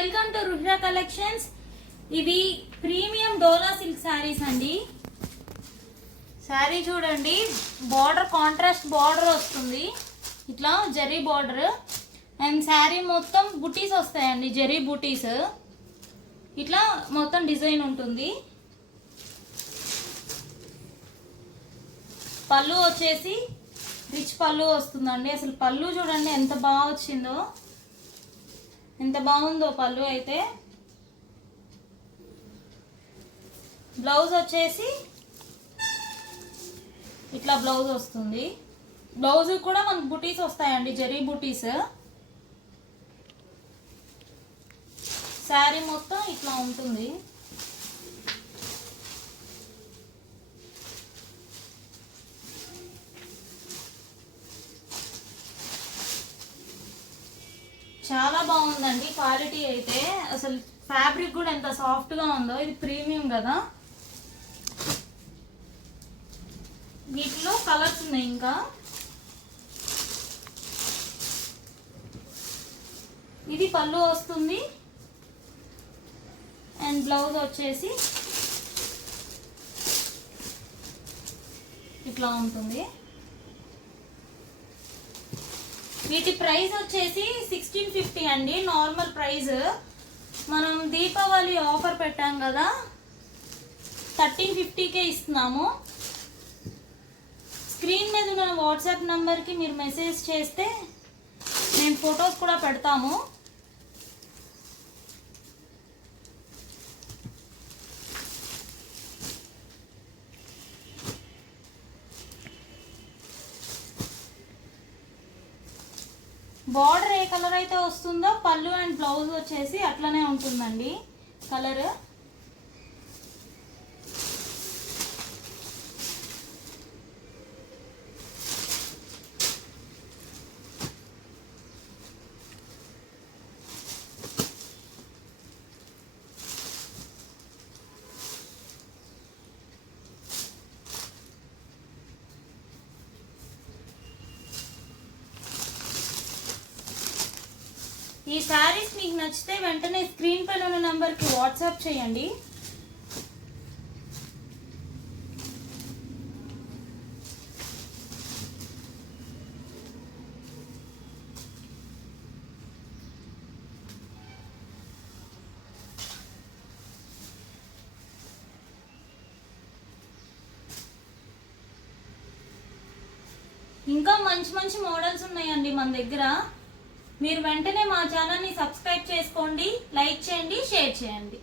Welcome to Ruhira collections. ఇవి premium Dola silk saris అండి. శారీ చూడండి, బార్డర్ కాంట్రాస్ట్ బార్డర్ వస్తుంది, ఇట్లా జరీ బార్డర్. అండ్ శారీ మొత్తం బుటీస్ వస్తాయండి, జరీ బుటీస్. ఇట్లా మొత్తం డిజైన్ ఉంటుంది. పళ్ళు వచ్చేసి రిచ్ పళ్ళు వస్తుందండి. అసలు పళ్ళు చూడండి ఎంత బాగా వచ్చిందో, ఎంత బాగుందో పళ్ళు అయితే. బ్లౌజ్ వచ్చేసి ఇట్లా బ్లౌజ్ వస్తుంది. బ్లౌజ్ కూడా మనకు బుటీస్ వస్తాయండి, జరీ బుటీస్. శారీ మొత్తం ఇట్లా ఉంటుంది. చాలా బాగుందండి క్వాలిటీ అయితే. అసలు ఫ్యాబ్రిక్ కూడా ఎంత సాఫ్ట్గా ఉందో. ఇది ప్రీమియం కదా. వీటిలో కలర్స్ ఉన్నాయి. ఇంకా ఇది పళ్ళు వస్తుంది అండ్ బ్లౌజ్ వచ్చేసి ఇట్లా ఉంటుంది. వీటి ప్రైస్ వచ్చేసి 1650 అండి, నార్మల్ ప్రైస్. మనం దీపావళి ఆఫర్ పెట్టాం కదా, 1350కే ఇస్తున్నాము. స్క్రీన్ మీద ఉన్న వాట్సాప్ నెంబర్కి మీరు మెసేజ్ చేస్తే మేము ఫొటోస్ కూడా పెడతాము. బార్డర్ ఏ కలర్ అయితే వస్తుందో పళ్ళు అండ్ బ్లౌజ్ వచ్చేసి అట్లనే ఉంటుందండి కలర్. ఈ శారీస్ మీకు నచ్చితే వెంటనే స్క్రీన్ పైన ఉన్న నెంబర్కి వాట్సాప్ చేయండి. ఇంకా మంచి మంచి మోడల్స్ ఉన్నాయండి మన దగ్గర. మీరు వెంటనే మా ఛానల్ని సబ్స్క్రైబ్ చేసుకోండి, లైక్ చేయండి, షేర్ చేయండి.